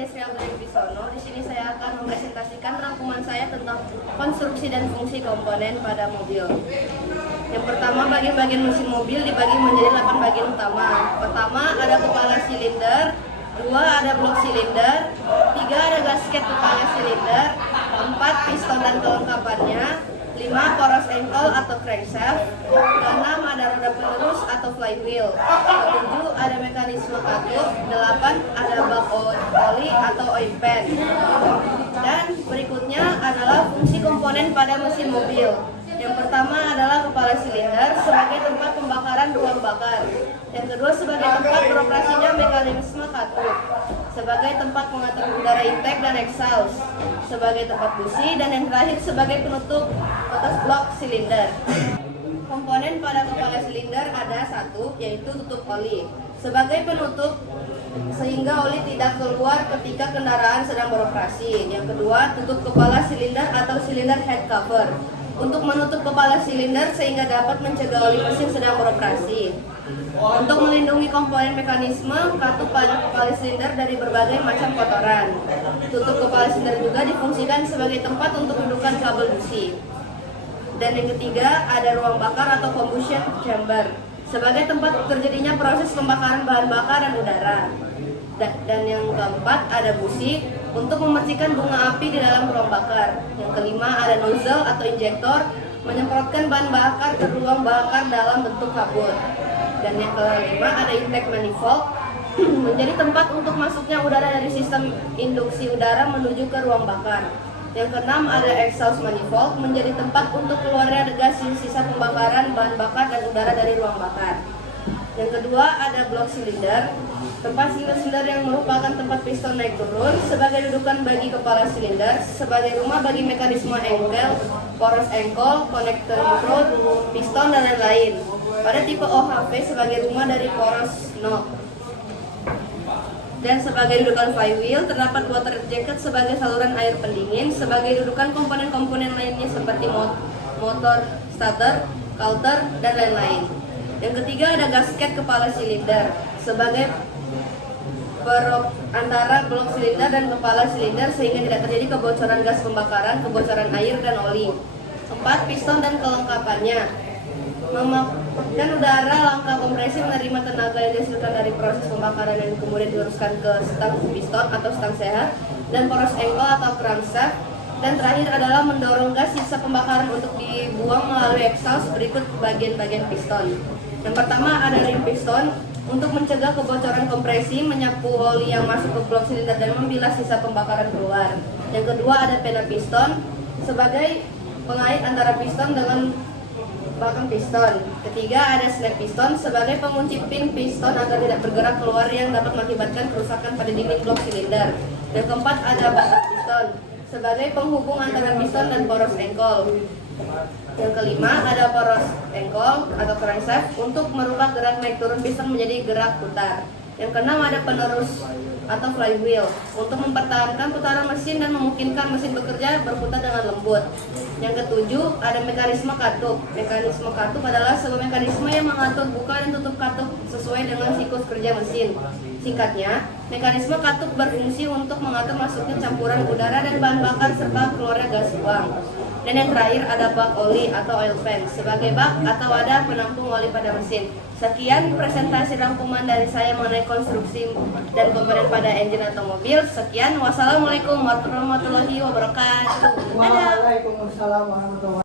Desri Abdul Bisono. Di sini saya akan mempresentasikan rangkuman saya tentang konstruksi dan fungsi komponen pada mobil. Yang pertama, bagian-bagian mesin mobil dibagi menjadi 8 bagian utama. Pertama, ada kepala silinder, 2 ada blok silinder, 3 ada gasket kepala silinder, 4 piston dan kelengkapannya, 5 poros engkol atau crankshaft, 6 ada roda penerus atau flywheel, 7 ada mekanisme katup, 8 ada bak oli atau oil pan. Dan berikutnya adalah fungsi komponen pada mesin mobil. Yang pertama adalah kepala silinder sebagai tempat pembakaran ruang bakar. Yang kedua sebagai tempat beroperasinya mekanisme katup, sebagai tempat mengatur udara intake dan exhaust, sebagai tempat busi, dan yang terakhir sebagai penutup atas blok silinder. Komponen pada kepala silinder ada 1, yaitu tutup oli sebagai penutup sehingga oli tidak keluar ketika kendaraan sedang beroperasi. Yang kedua, tutup kepala silinder atau silinder head cover untuk menutup kepala silinder sehingga dapat mencegah oli mesin sedang beroperasi. Untuk melindungi komponen mekanisme katup pada kepala silinder dari berbagai macam kotoran. Tutup kepala silinder juga difungsikan sebagai tempat untuk dudukan kabel busi. Dan yang ketiga, ada ruang bakar atau combustion chamber sebagai tempat terjadinya proses pembakaran bahan bakar dan udara. Dan yang keempat, ada busi untuk memercikan bunga api di dalam ruang bakar. Yang kelima, ada nozzle atau injektor menyemprotkan bahan bakar ke ruang bakar dalam bentuk kabut. Dan yang kelima, ada intake manifold menjadi tempat untuk masuknya udara dari sistem induksi udara menuju ke ruang bakar. Yang keenam, ada exhaust manifold menjadi tempat untuk keluarnya gas sisa pembakaran bahan bakar dan udara dari ruang bakar. Yang kedua, ada blok silinder, tempat silinder yang merupakan tempat piston naik turun sebagai dudukan bagi kepala silinder, sebagai rumah bagi mekanisme engkel, poros engkol, konektor neutron, piston, dan lain-lain. Pada tipe OHV sebagai rumah dari poros knob. Dan sebagai dudukan flywheel terdapat water jacket sebagai saluran air pendingin, sebagai dudukan komponen-komponen lainnya seperti motor, starter, coulter, dan lain-lain. Yang ketiga, ada gasket kepala silinder sebagai antara blok silinder dan kepala silinder sehingga tidak terjadi kebocoran gas pembakaran, kebocoran air, dan oli. 4 piston dan kelengkapannya. Memasukkan udara langkah kompresi menerima tenaga yang dihasilkan dari proses pembakaran yang kemudian diluruskan ke stang piston atau stang sehat dan poros engkol atau crankshaft. Dan terakhir adalah mendorong gas sisa pembakaran untuk dibuang melalui exhaust berikut bagian-bagian piston. Yang pertama ada rim piston untuk mencegah kebocoran kompresi, menyapu oli yang masuk ke blok silinder dan membilas sisa pembakaran keluar. Yang kedua ada pena piston sebagai pengait antara piston dengan belakang piston. Ketiga ada snap piston sebagai pengunci pin piston agar tidak bergerak keluar yang dapat mengakibatkan kerusakan pada dinding blok silinder. Yang keempat ada batak piston sebagai penghubung antara piston dan poros engkol. Yang kelima ada poros engkol atau crankshaft untuk merubah gerak naik turun piston menjadi gerak putar. Yang keenam ada penerus atau flywheel untuk mempertahankan putaran mesin dan memungkinkan mesin bekerja berputar dengan lembut. Yang ketujuh ada mekanisme katup. Mekanisme katup adalah sebuah mekanisme yang mengatur buka dan tutup katup sesuai dengan siklus kerja mesin. Singkatnya, mekanisme katup berfungsi untuk mengatur masuknya campuran udara dan bahan bakar serta keluarnya gas buang. Dan yang terakhir ada bak oli atau oil pan sebagai bak atau wadah penampung oli pada mesin. Sekian presentasi rangkuman dari saya mengenai konstruksi dan komponen pada engine atau mobil. Sekian, wassalamualaikum warahmatullahi wabarakatuh. Dadah. Waalaikumsalam warahmatullahi wabarakatuh.